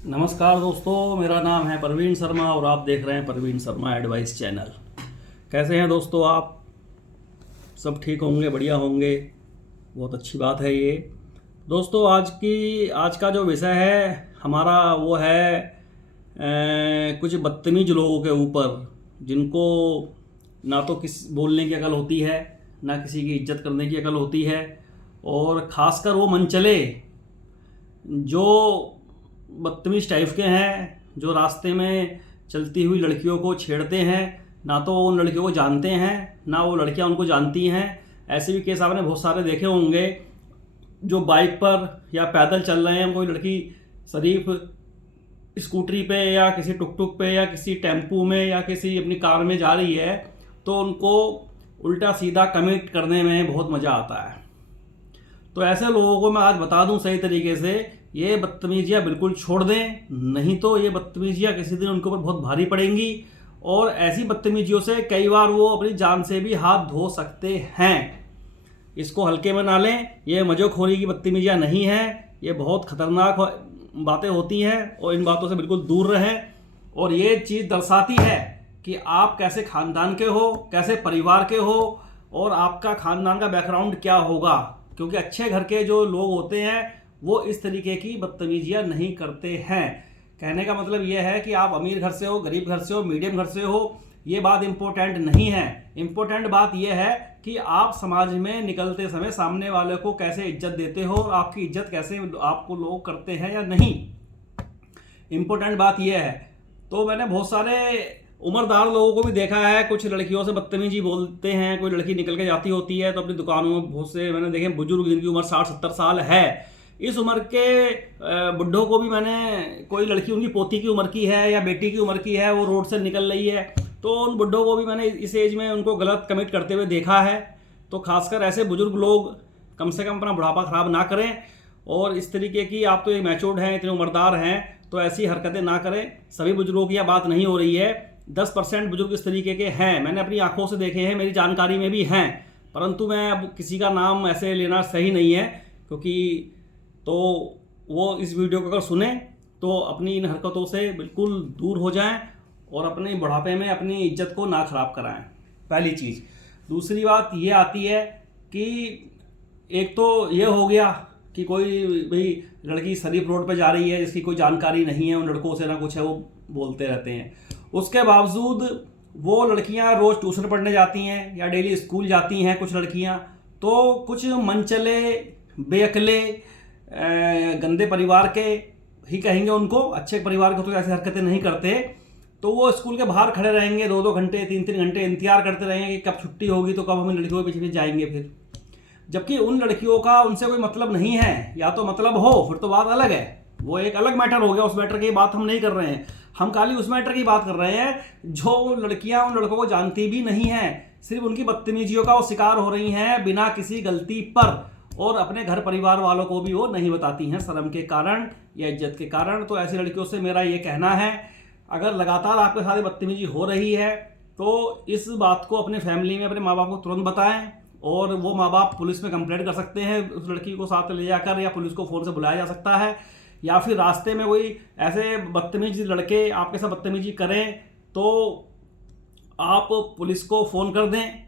नमस्कार दोस्तों, मेरा नाम है प्रवीण शर्मा और आप देख रहे हैं प्रवीण शर्मा एडवाइस चैनल। कैसे हैं दोस्तों आप? सब ठीक होंगे, बढ़िया होंगे, बहुत अच्छी बात है ये। दोस्तों आज का जो विषय है हमारा वो है कुछ बदतमीज लोगों के ऊपर, जिनको ना तो किस बोलने की अकल होती है, ना किसी की इज्जत करने की अकल होती है, और ख़ासकर वो मनचले जो बदतमीज टाइप के हैं, जो रास्ते में चलती हुई लड़कियों को छेड़ते हैं। ना तो उन लड़कियों को जानते हैं, ना वो लड़कियां उनको जानती हैं। ऐसे भी केस आपने बहुत सारे देखे होंगे, जो बाइक पर या पैदल चल रहे हैं, कोई लड़की शरीफ स्कूटरी पे या किसी टुक टुक पे या किसी टेम्पू में या किसी अपनी कार में जा रही है, तो उनको उल्टा सीधा कमिट करने में बहुत मज़ा आता है। तो ऐसे लोगों को मैं आज बता दूं सही तरीके से, ये बदतमीजियाँ बिल्कुल छोड़ दें, नहीं तो ये बदतमीजियाँ किसी दिन उनके ऊपर बहुत भारी पड़ेंगी। और ऐसी बदतमीजियों से कई बार वो अपनी जान से भी हाथ धो सकते हैं। इसको हल्के में ना लें, ये मज़ोखोरी की बदतमीजियाँ नहीं हैं, ये बहुत खतरनाक बातें होती हैं और इन बातों से बिल्कुल दूर रहें। और ये चीज़ दर्शाती है कि आप कैसे ख़ानदान के हो, कैसे परिवार के हो, और आपका ख़ानदान का बैकग्राउंड क्या होगा। क्योंकि अच्छे घर के जो लोग होते हैं वो इस तरीके की बदतमीजियाँ नहीं करते हैं। कहने का मतलब ये है कि आप अमीर घर से हो, गरीब घर से हो, मीडियम घर से हो, ये बात इम्पोर्टेंट नहीं है। इम्पोर्टेंट बात यह है कि आप समाज में निकलते समय सामने वाले को कैसे इज्जत देते हो और आपकी इज्जत कैसे आपको लोग करते हैं या नहीं। इम्पोर्टेंट बात यह है। तो मैंने बहुत सारे उम्रदार लोगों को भी देखा है, कुछ लड़कियों से बदतमीजी बोलते हैं। कोई लड़की निकल के जाती होती है तो अपनी दुकानों में बहुत से मैंने देखे बुजुर्ग जिनकी उम्र 60-70 साल है। इस उम्र के बुढ़ों को भी मैंने, कोई लड़की उनकी पोती की उम्र की है या बेटी की उम्र की है, वो रोड से निकल रही है, तो उन बुढ़ों को भी मैंने इस एज में उनको गलत कमिट करते हुए देखा है। तो खासकर ऐसे बुजुर्ग लोग कम से कम अपना बुढ़ापा ख़राब ना करें। और इस तरीके की, आप तो एक मैच्योर्ड हैं, इतने उम्रदार हैं, तो ऐसी हरकतें ना करें। सभी बुजुर्गों की यह बात नहीं हो रही है, 10% बुजुर्ग इस तरीके के हैं, मैंने अपनी आंखों से देखे हैं, मेरी जानकारी में भी हैं। परंतु मैं अब किसी का नाम ऐसे लेना सही नहीं है, क्योंकि तो वो इस वीडियो को अगर सुने तो अपनी इन हरकतों से बिल्कुल दूर हो जाएं और अपने बुढ़ापे में अपनी इज्जत को ना खराब कराएं, पहली चीज़। दूसरी बात ये आती है कि एक तो ये हो गया कि कोई भाई लड़की शरीफ रोड पे जा रही है, जिसकी कोई जानकारी नहीं है, उन लड़कों से ना कुछ है, वो बोलते रहते हैं। उसके बावजूद वो लड़कियां रोज़ ट्यूशन पढ़ने जाती हैं या डेली स्कूल जाती हैं कुछ लड़कियां, तो कुछ मनचले, बेअकले, गंदे परिवार के ही कहेंगे उनको, अच्छे परिवार के तो ऐसी हरकतें नहीं करते। तो वो स्कूल के बाहर खड़े रहेंगे 2-2 घंटे, 3-3 घंटे इंतजार करते रहेंगे कि कब छुट्टी होगी तो कब हम इन लड़कियों के पीछे जाएंगे फिर। जबकि उन लड़कियों का उनसे कोई मतलब नहीं है, या तो मतलब हो फिर तो बात अलग है, वो एक अलग मैटर हो गया। उस मैटर की बात हम नहीं कर रहे हैं, हम खाली उस मैटर की बात कर रहे हैं जो लड़कियां उन लड़कों को जानती भी नहीं हैं, सिर्फ उनकी बदतमीजियों का वो शिकार हो रही हैं बिना किसी गलती पर, और अपने घर परिवार वालों को भी वो नहीं बताती हैं शर्म के कारण या इज्जत के कारण। तो ऐसी लड़कियों से मेरा ये कहना है, अगर लगातार आपके साथ बदतमीजी हो रही है तो इस बात को अपने फैमिली में अपने माँ बाप को तुरंत बताएं, और वो माँ बाप पुलिस में कंप्लेंट कर सकते हैं उस लड़की को साथ ले जाकर, या पुलिस को फ़ोन से बुलाया जा सकता है। या फिर रास्ते में कोई ऐसे बदतमीज लड़के आपके साथ बदतमीजी करें तो आप पुलिस को फ़ोन कर दें,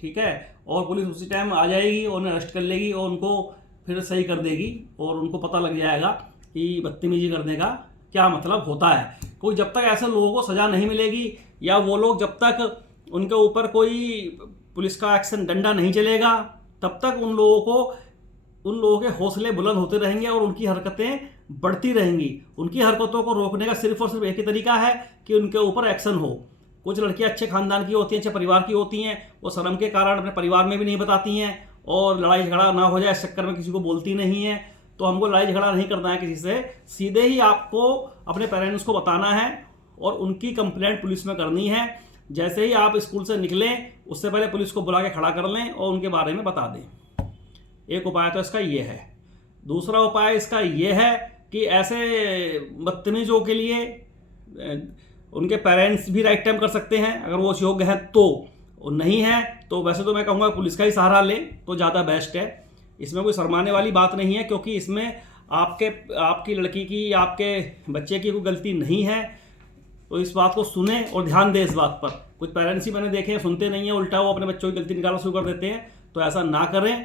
ठीक है, और पुलिस उसी टाइम आ जाएगी और उन्हें अरेस्ट कर लेगी और उनको फिर सही कर देगी, और उनको पता लग जाएगा कि बदतमीजी करने का क्या मतलब होता है। कोई जब तक ऐसे लोगों को सज़ा नहीं मिलेगी, या वो लोग जब तक उनके ऊपर कोई पुलिस का एक्शन, डंडा नहीं चलेगा, तब तक उन लोगों के हौसले बुलंद होते रहेंगे और उनकी हरकतें बढ़ती रहेंगी। उनकी हरकतों को रोकने का सिर्फ और सिर्फ एक ही तरीका है कि उनके ऊपर एक्शन हो। कुछ लड़कियां अच्छे खानदान की होती हैं, अच्छे परिवार की होती हैं, वो शर्म के कारण अपने परिवार में भी नहीं बताती हैं, और लड़ाई झगड़ा ना हो जाए इस चक्कर में किसी को बोलती नहीं है। तो हमको लड़ाई झगड़ा नहीं करना है किसी से, सीधे ही आपको अपने पेरेंट्स को बताना है और उनकी कंप्लेंट पुलिस में करनी है। जैसे ही आप स्कूल से निकलें उससे पहले पुलिस को बुला के खड़ा कर लें और उनके बारे में बता दें। एक उपाय तो इसका ये है। दूसरा उपाय इसका ये है कि ऐसे बदतमीजों के लिए उनके पेरेंट्स भी राइट टाइम कर सकते हैं, अगर वो योग्य हैं तो। और नहीं है तो वैसे तो मैं कहूँगा पुलिस का ही सहारा लें तो ज़्यादा बेस्ट है। इसमें कोई शर्माने वाली बात नहीं है, क्योंकि इसमें आपकी लड़की की, आपके बच्चे की कोई गलती नहीं है, तो इस बात को सुने और ध्यान दें इस बात पर। कुछ पेरेंट्स ही मैंने देखे हैं सुनते नहीं हैं, उल्टा वो अपने बच्चों की गलती निकालना शुरू कर देते हैं, तो ऐसा ना करें।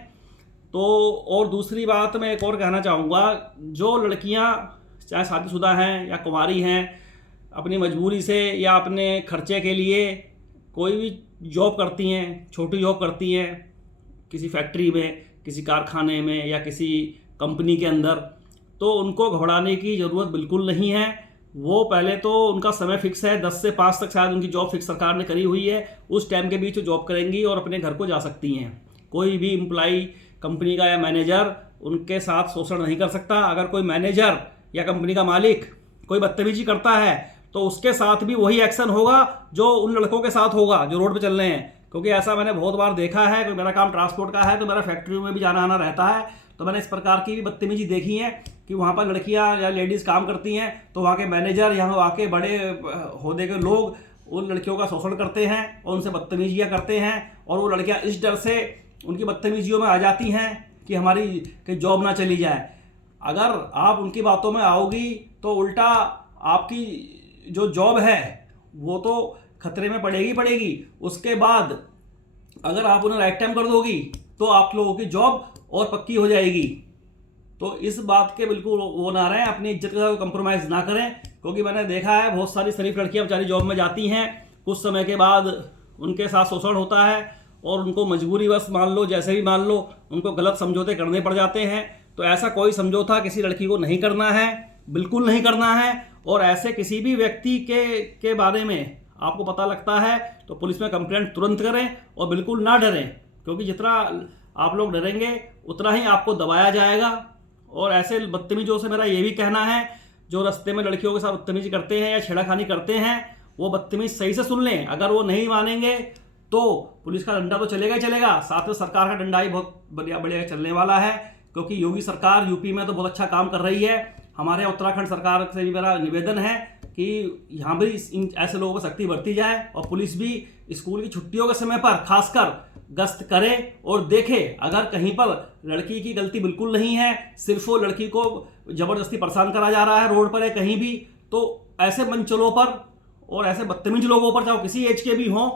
तो और दूसरी बात मैं एक और कहना चाहूँगा, जो लड़कियाँ चाहे शादीशुदा हैं या कुंवारी हैं, अपनी मजबूरी से या अपने खर्चे के लिए कोई भी जॉब करती हैं, छोटी जॉब करती हैं किसी फैक्ट्री में, किसी कारखाने में या किसी कंपनी के अंदर, तो उनको घबराने की ज़रूरत बिल्कुल नहीं है। वो पहले तो उनका समय फिक्स है, 10 से 5 तक शायद उनकी जॉब फिक्स सरकार ने करी हुई है, उस टाइम के बीच वो जॉब करेंगी और अपने घर को जा सकती हैं। कोई भी एम्प्लॉई कंपनी का या मैनेजर उनके साथ शोषण नहीं कर सकता। अगर कोई मैनेजर या कंपनी का मालिक कोई बदतमीजी करता है तो उसके साथ भी वही एक्शन होगा जो उन लड़कों के साथ होगा जो रोड पे चल रहे हैं। क्योंकि ऐसा मैंने बहुत बार देखा है, मेरा काम ट्रांसपोर्ट का है तो मेरा फैक्ट्रियों में भी जाना आना रहता है, तो मैंने इस प्रकार की भी बदतमीजी देखी है कि वहाँ पर लड़कियाँ या लेडीज़ काम करती हैं तो वहाँ के मैनेजर या वहाँ के बड़े ओहदे के लोग उन लड़कियों का शोषण करते हैं और उनसे बदतमीजियाँ करते हैं, और वो लड़कियाँ इस डर से उनकी बदतमीजियों में आ जाती हैं कि हमारी कि जॉब ना चली जाए। अगर आप उनकी बातों में आओगी तो उल्टा आपकी जो जॉब है वो तो खतरे में पड़ेगी। उसके बाद अगर आप उन्हें राइट टाइम कर दोगी तो आप लोगों की जॉब और पक्की हो जाएगी। तो इस बात के बिल्कुल वो ना रहें, अपनी इज्जत के साथ कंप्रोमाइज़ ना करें। क्योंकि मैंने देखा है बहुत सारी शरीफ लड़कियां बेचारी जॉब में जाती हैं, कुछ समय के बाद उनके साथ शोषण होता है और उनको मजबूरी बस मान लो, जैसे भी मान लो, उनको गलत समझौते करने पड़ जाते हैं। तो ऐसा कोई समझौता किसी लड़की को नहीं करना है, बिल्कुल नहीं करना है। और ऐसे किसी भी व्यक्ति के बारे में आपको पता लगता है तो पुलिस में कंप्लेंट तुरंत करें और बिल्कुल ना डरें, क्योंकि जितना आप लोग डरेंगे उतना ही आपको दबाया जाएगा। और ऐसे बदतमीजों से मेरा ये भी कहना है, जो रास्ते में लड़कियों के साथ बदतमीजी करते हैं या छेड़ाखानी करते हैं, वो बदतमीज सही से सुन लें। अगर वो नहीं मानेंगे तो पुलिस का डंडा तो चलेगा ही चलेगा, साथ में सरकार का डंडा ही बहुत बढ़िया चलने वाला है। क्योंकि योगी सरकार यूपी में तो बहुत अच्छा काम कर रही है। हमारे उत्तराखंड सरकार से भी मेरा निवेदन है कि यहाँ भी ऐसे लोगों को सख्ती बरती जाए और पुलिस भी स्कूल की छुट्टियों के समय पर खासकर गश्त करे और देखे अगर कहीं पर लड़की की गलती बिल्कुल नहीं है, सिर्फ वो लड़की को जबरदस्ती परेशान करा जा रहा है रोड पर या कहीं भी, तो ऐसे मंचलों पर और ऐसे बदतमीज लोगों पर, चाहे किसी एज के भी हों,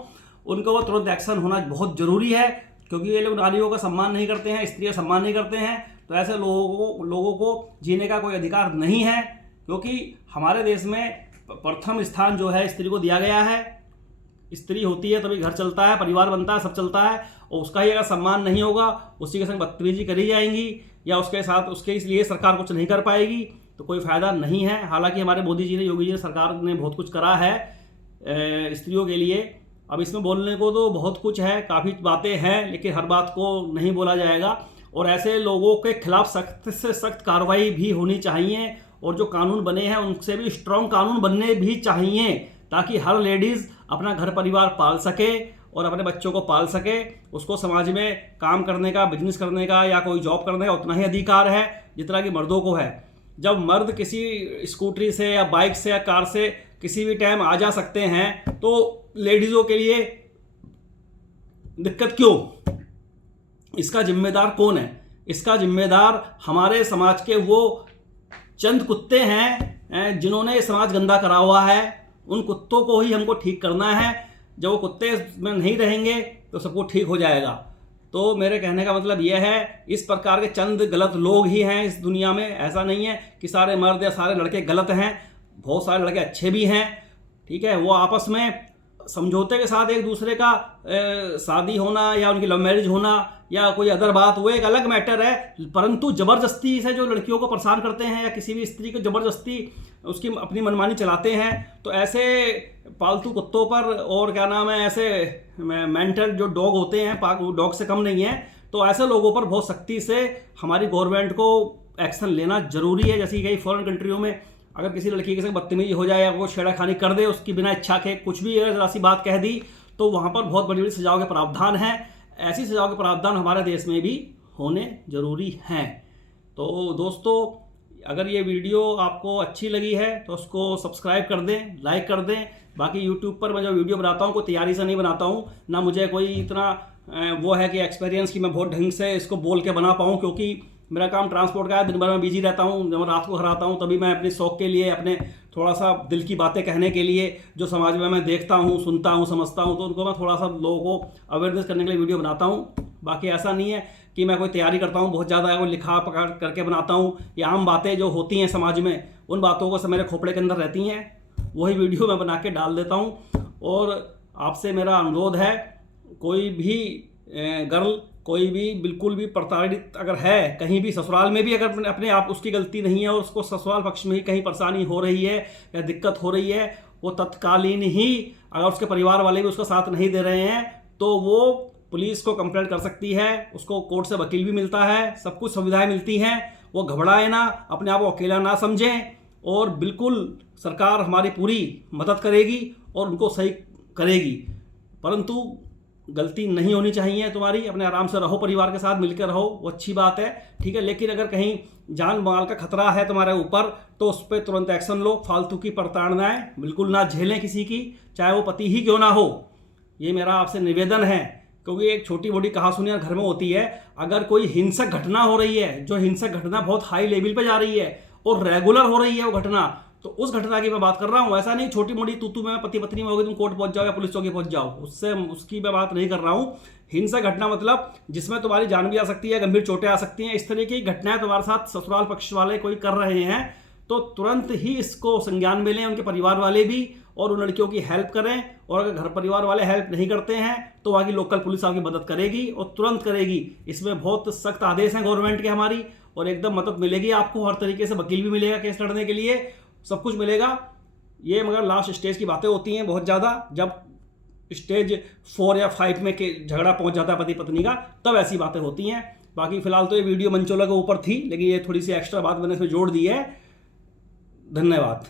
उनको वो तुरंत एक्शन होना बहुत ज़रूरी है। क्योंकि ये लोग नारियों का सम्मान नहीं करते हैं, स्त्रियों का सम्मान नहीं करते हैं, तो ऐसे लोगों को जीने का कोई अधिकार नहीं है। क्योंकि हमारे देश में प्रथम स्थान जो है स्त्री को दिया गया है। स्त्री होती है तभी घर चलता है, परिवार बनता है, सब चलता है। और उसका ही अगर सम्मान नहीं होगा, उसी के संग बदतमीजी करी जाएंगी या उसके साथ उसके इसलिए सरकार कुछ नहीं कर पाएगी, तो कोई फ़ायदा नहीं है। हालांकि हमारे मोदी जी ने, योगी जी ने, सरकार ने बहुत कुछ करा है स्त्रियों के लिए। अब इसमें बोलने को तो बहुत कुछ है, काफ़ी बातें हैं, लेकिन हर बात को नहीं बोला जाएगा। और ऐसे लोगों के खिलाफ सख्त से सख्त कार्रवाई भी होनी चाहिए, और जो कानून बने हैं उनसे भी स्ट्रॉन्ग कानून बनने भी चाहिए, ताकि हर लेडीज़ अपना घर परिवार पाल सके और अपने बच्चों को पाल सके। उसको समाज में काम करने का, बिजनेस करने का या कोई जॉब करने का उतना ही अधिकार है जितना कि मर्दों को है। जब मर्द किसी स्कूटरी से या बाइक से या कार से किसी भी टाइम आ जा सकते हैं, तो लेडीज़ों के लिए दिक्कत क्यों? इसका जिम्मेदार कौन है? इसका जिम्मेदार हमारे समाज के वो चंद कुत्ते हैं जिन्होंने समाज गंदा करा हुआ है। उन कुत्तों को ही हमको ठीक करना है। जब वो कुत्ते में नहीं रहेंगे तो सबको ठीक हो जाएगा। तो मेरे कहने का मतलब यह है, इस प्रकार के चंद गलत लोग ही हैं इस दुनिया में। ऐसा नहीं है कि सारे मर्द या सारे लड़के गलत हैं, बहुत सारे लड़के अच्छे भी हैं। ठीक है, वो आपस में समझौते के साथ एक दूसरे का शादी होना या उनकी लव मैरिज होना या कोई अदर बात, वो एक अलग मैटर है। परंतु ज़बरदस्ती से जो लड़कियों को परेशान करते हैं या किसी भी स्त्री को ज़बरदस्ती उसकी अपनी मनमानी चलाते हैं, तो ऐसे पालतू कुत्तों पर, और क्या नाम है, ऐसे मेंटल जो डॉग होते हैं, डॉग से कम नहीं है, तो ऐसे लोगों पर बहुत सख्ती से हमारी गवर्नमेंट को एक्शन लेना ज़रूरी है। जैसे कई फॉरेन कंट्रियों में अगर किसी लड़की के साथ बदतमीजी हो जाए या वो छेड़ाखानी कर दे, उसकी बिना इच्छा के कुछ भी अगर ऐसी बात कह दी, तो वहाँ पर बहुत बड़ी बड़ी सजाओं के प्रावधान हैं। ऐसी सजाओं के प्रावधान हमारे देश में भी होने ज़रूरी हैं। तो दोस्तों, अगर ये वीडियो आपको अच्छी लगी है तो उसको सब्सक्राइब कर दें, लाइक कर दें। बाकी यूट्यूब पर मैं जो वीडियो बनाता हूँ कोई तैयारी से नहीं बनाता हूँ, ना मुझे कोई इतना वो है कि एक्सपीरियंस कि मैं बहुत ढंग से इसको बोल के बना पाऊँ, क्योंकि मेरा काम ट्रांसपोर्ट का है, दिन भर में बिजी रहता हूँ। जब मैं रात को घर आता हूँ तभी मैं अपने शौक के लिए, अपने थोड़ा सा दिल की बातें कहने के लिए, जो समाज में मैं देखता हूँ, सुनता हूँ, समझता हूँ, तो उनको मैं थोड़ा सा लोगों को अवेयरनेस करने के लिए वीडियो बनाता हूँ। बाकी ऐसा नहीं है कि मैं कोई तैयारी करता हूँ बहुत ज़्यादा, कोई लिखा पकड़ करके बनाता हूँ। ये आम बातें जो होती हैं समाज में, उन बातों को सब मेरे खोपड़े के अंदर रहती हैं, वही वीडियो मैं बना के डाल देता हूँ। और आपसे मेरा अनुरोध है, कोई भी गर्ल, कोई भी बिल्कुल भी प्रताड़ित अगर है कहीं भी, ससुराल में भी अगर अपने आप उसकी गलती नहीं है और उसको ससुराल पक्ष में ही कहीं परेशानी हो रही है या दिक्कत हो रही है, वो तत्कालीन ही, अगर उसके परिवार वाले भी उसका साथ नहीं दे रहे हैं, तो वो पुलिस को कंप्लेंट कर सकती है। उसको कोर्ट से वकील भी मिलता है, सब कुछ सुविधाएं मिलती हैं। वो घबराए ना, अपने आप को अकेला ना समझें, और बिल्कुल सरकार हमारी पूरी मदद करेगी और उनको सही करेगी। परंतु गलती नहीं होनी चाहिए तुम्हारी। अपने आराम से रहो, परिवार के साथ मिलकर रहो, वो अच्छी बात है, ठीक है। लेकिन अगर कहीं जान माल का खतरा है तुम्हारे ऊपर, तो उस पर तुरंत एक्शन लो। फालतू की प्रताड़नाएं बिल्कुल ना झेलें किसी की, चाहे वो पति ही क्यों ना हो। ये मेरा आपसे निवेदन है, क्योंकि एक छोटी मोटी कहासुनियां घर में होती है। अगर कोई हिंसक घटना हो रही है, जो हिंसक घटना बहुत हाई लेवल पे जा रही है और रेगुलर हो रही है वो घटना, तो उस घटना की मैं बात कर रहा हूं। ऐसा नहीं छोटी मोटी तू में पति पत्नी में होगी, तुम कोर्ट पहुंच जाओ या पुलिस चौकी पहुंच जाओ, उसकी मैं बात नहीं कर रहा हूं। हिंसक घटना मतलब जिसमें तुम्हारी जान भी आ सकती है, गंभीर चोटें आ सकती हैं, इस तरह की घटनाएं तुम्हारे साथ ससुराल पक्ष वाले कोई कर रहे हैं, तो तुरंत ही इसको संज्ञान में लें, उनके परिवार वाले भी, और उन लड़कियों की हेल्प करें। और अगर घर परिवार वाले हेल्प नहीं करते हैं तो वहाँ की लोकल पुलिस आपकी मदद करेगी और तुरंत करेगी। इसमें बहुत सख्त आदेश हैं गवर्नमेंट के हमारी, और एकदम मदद मिलेगी आपको हर तरीके से। वकील भी मिलेगा केस लड़ने के लिए, सब कुछ मिलेगा। ये मगर लास्ट स्टेज की बातें होती हैं बहुत ज़्यादा, जब स्टेज 4 या 5 में के झगड़ा पहुंच जाता है पति पत्नी का, तब ऐसी बातें होती हैं। बाकी फिलहाल तो ये वीडियो मंचोला के ऊपर थी, लेकिन ये थोड़ी सी एक्स्ट्रा बात मैंने इसमें जोड़ दी है। धन्यवाद।